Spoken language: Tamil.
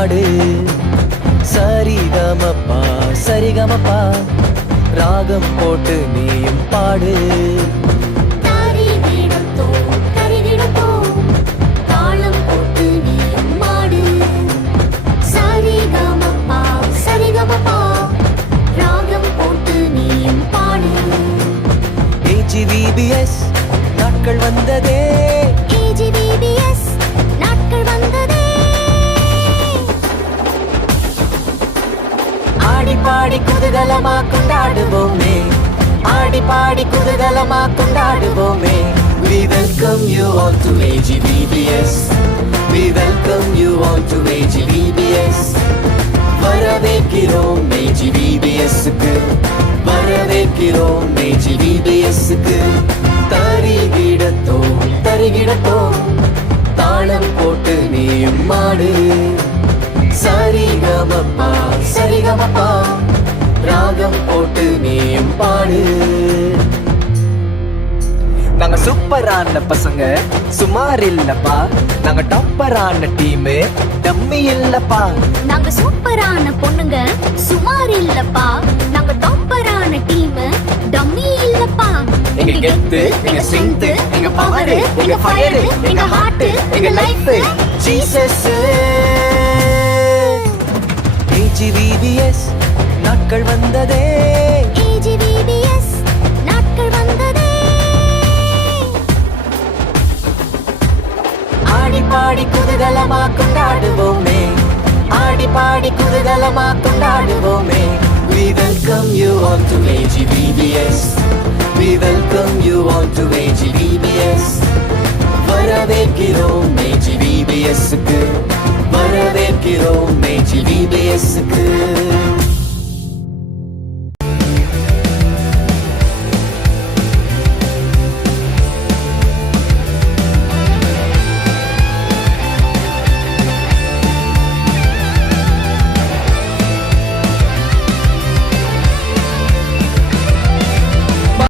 மாடு. சரிகமப்பா சரிகமப்பா ராகம் போட்டு நீயும் பாடு. AGVBS நாட்கள் வந்ததே, AGVBS நாட்கள் வந்ததே. ஆடி பாடி குதூகலமா கொண்டாடுவோமே, ஆடி பாடி குதூகலமா கொண்டாடுவோமே. We welcome you all to AGVBS, we welcome you all to AGVBS. வரவேற்கிறோம் AGVBS-க்கு, வரவேற்கிறோம் AGVBS-க்கு. தரிகிடத்தோம் தரிகிடத்தோம் தாளம் போட்டு நீயும் மாடு. சரிகமப்பா சரிகமப்பா ராகம் போட்டு நீயும் பாடு. நாங்க சூப்பரான பசங்க சுமார் இல்லப்பா, நாங்க டாப்பரான டீமு டம்மி இல்லப்பா. நாங்க சூப்பரான பொண்ணுங்க சுமார் இல்லப்பா, நாங்க டாப்பரான டீம் டம்மி இல்லப்பா. எங்க கெத்து எங்க ஸ்ட்ரெங்த் எங்க பவர் எங்க ஃபயர் எங்க ஹார்ட் எங்க லைஃப் ஜீசஸ். AGVBS நாட்கள் வந்ததே, AGVBS நாட்கள் வந்ததே. ஆடி பாடி குதூகலமா கொண்டாடுவோமே, ஆடி பாடி குதூகலமா கொண்டாடுவோமே. We welcome you all to AGVBS, we welcome you all to AGVBS. வரவேற்கிறோம் AGVBS-க்கு,